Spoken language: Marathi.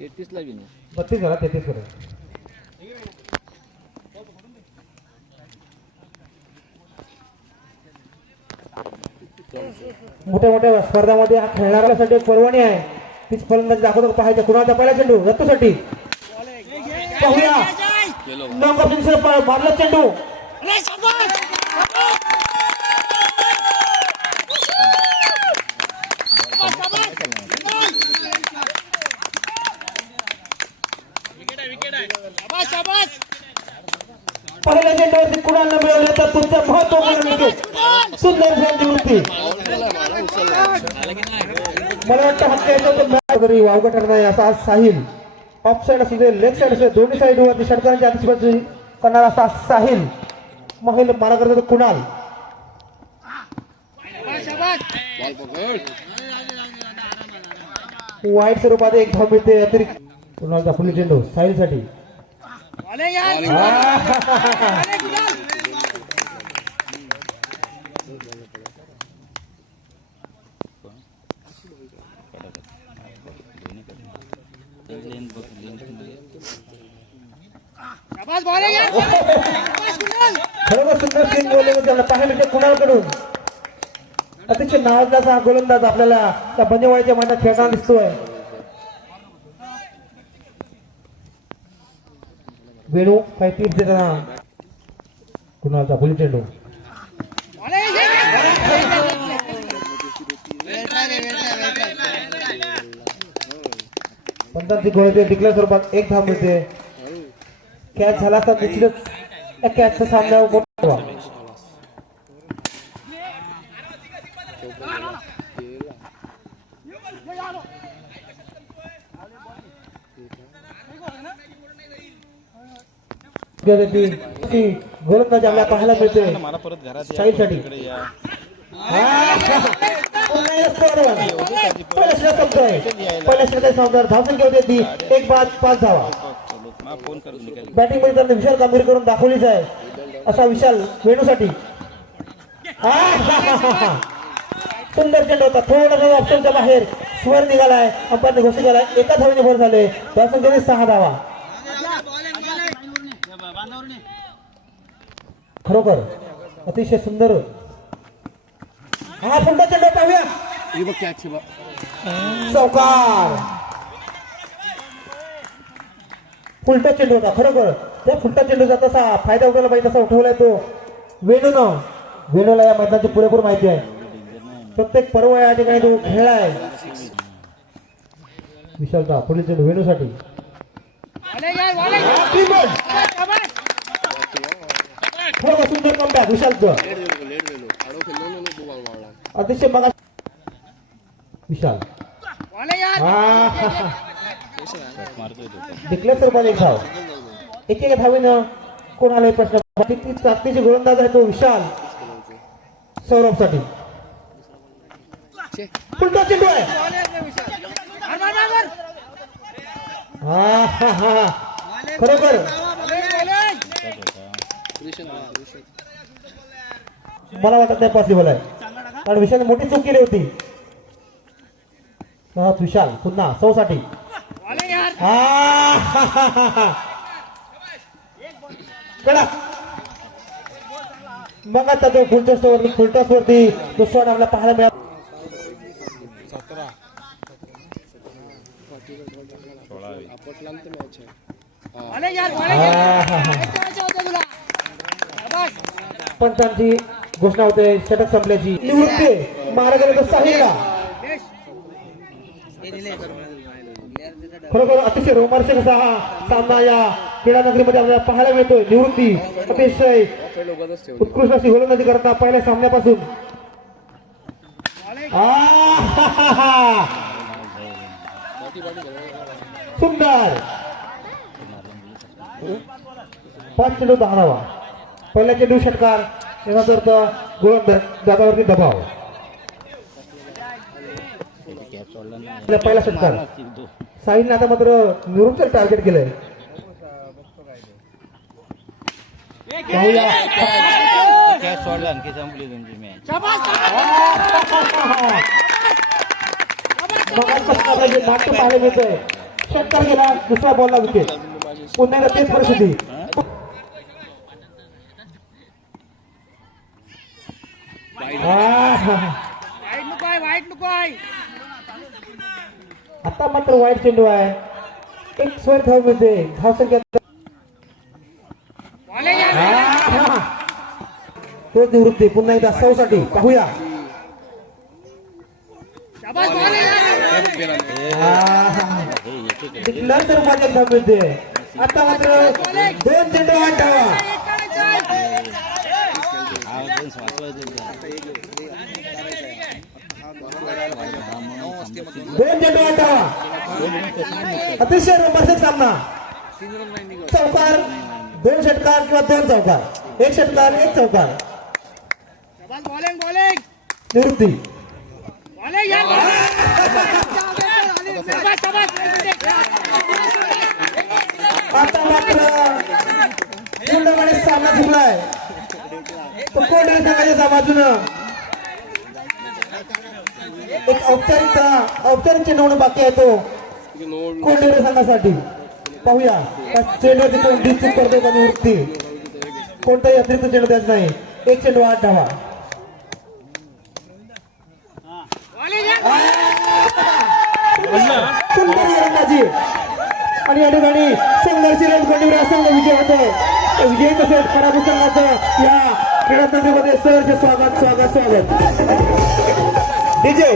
33 ला बी नाही. 32 झाला 33 कडे. मोठ्या मोठ्या स्पर्धामध्ये हा खेळणाऱ्यासाठी एक पर्वणी आहे. तीच फलंदाजी दाखवतो पाहायचं. कुणाचा पहिला चेंडू रत्तूसाठी पाहूया. मारला चेंडू पहिल्या चेंडूवरती कुणाला मिळवले तर तुमचं महत्वपूर्ण विकेट. सुंदर निवृत्ती. मला वाटतं हत्या येतो तरी वावगं ठरणार नाही असा आज साहिल. ऑफ साईड असू दे लेग साईड असू दे दोन्ही साईडवरती षटकांच्या आतिषबाजी करणारा असा साहिल. महिला मारा करतो कुणाल. वाईट स्वरूपात एक धाव मिळते अतिरिक्त. कुणालचा फुली चेंडू साहिलसाठी. खरोखर सुंदर स्विंग बोलले त्याला पाहायला मिळते कुणालकडून. अतिशय नावाजला हा गोलंदाज आपल्याला त्या बंदेवाडीच्या मैदानात खेळताना दिसतोय. वेणू काही टिप्स देताना कुणालचा फुली चेंडू. पंचांची गोळी डिक्लेअर स्वरूपात एक धाव मिळते. कॅच झाला तर निश्चितच या कॅचचा सामना मोठा. गोलंदाज आपल्याला पाहायला मिळते साईसाठी. पहिल्या सामन्यावर धावसंख्या होती ती 1-5 धावा. बॅटिंग मध्ये त्यांनी विशाल कामगिरी करून दाखवलीच आहे असा विशाल वेणूसाठी. सुंदर चेंडू होता. थोडासा ऑप्शनच्या बाहेर स्वर निघालाय. अंपायरने घोषित केलाय. एका धावेने भर झाले. धावसंख्येने 6 धावा. खरोखर अतिशय सुंदर. हा पुढचा चेंडू पाहूया. चौकार. फुलटा चेंडू होता. खरोखर त्या फुलटा चेंडूचा तसा फायदा उठवला पाहिजे तसा उठवलाय तो वेणूनं. वेणूला या मैदानाची पुरेपूर माहिती आहे. प्रत्येक पर्व या ठिकाणी तो खेळलाय. विशालता पुढील चेंडू वेणूसाठी. खरोखर सुंदर कमबॅक विशालचं. अतिशय बघा विशाल. डिक्लेअर स्वरूपात एक धाव. एक धावेनं कोणाला प्रश्न. ताकदीचे गोलंदाज आहे तो विशाल. सौरभ साठी पुढचा चेंडू आहे. खरोखर मला वाटत नाही पॉसिबल आहे कारण विशालने मोठी चूक केली होती. विशाल पुन्हा सौसाठी. मग आता तो फुलटॉस वरती दुसरा आपल्याला पाहायला मिळाला. पंचांची घोषणा होते. षटक संपल्याची निवृत्ती. मारा गेला तर साहिलला. खरोखर अतिशय रोमांचक असा हा सामना या क्रीडा नगरीमध्ये आपल्याला पाहायला मिळतोय. निवृत्ती अतिशय उत्कृष्ट अशी गोलंदाजी करता पहिल्या सामन्यापासून. सुंदर 5 चेंडू 10 धावा. पहिल्या चेंडू षटकार. त्यानंतर गोलंदाजावरती दबाव. पहिला षटकार साहिलने आता मात्र निवृत्तीला टार्गेट केलंय. सोडला आणखी संपली तुमची मॅच. मगासपासून आपल्याला जे नाट्य पाहायला मिळतंय, षटकार गेला, दुसरा बॉलला विकेट. पुन्हा एकदा तेच परिस्थिती. आता मात्र वाईट चेंडू आहे. एक स्वर धाव मिळते. धावसंख्या तो निवृत्ती. पुन्हा एकदा सौसाठी पाहूया. नंतर माझ्या धाव मिळते. आता मात्र 2 चेंडू 8 धावा. 2 चेंडू 8 धावा. अतिशय रोमांचक सामना. चौकार, 2 षटकार किंवा 2 चौकार, 1 षटकार 1 चौकार. निवृत्ती. आता मात्र पूर्णपणे सामना जिंकलाय तो कोंढरे संघाच्या बाजूनं. एक औपचारिक चेंडू होणं बाकी आहे तो कोंढरे संघासाठी. पाहूया चेंडूची कोणती चूक करते का निवृत्ती. कोणताही अतिरिक्त चेंडू द्यायचा नाही. 1 चेंडू 8 धावा. सुंदर गोलंदाजी आणि या ठिकाणी संघर्षी रणखंडीवर संघ विजय होतोय. विजयी तसेच पराभूत संघाचं या क्रीडा संघामध्ये सहर्ष स्वागत. डीजे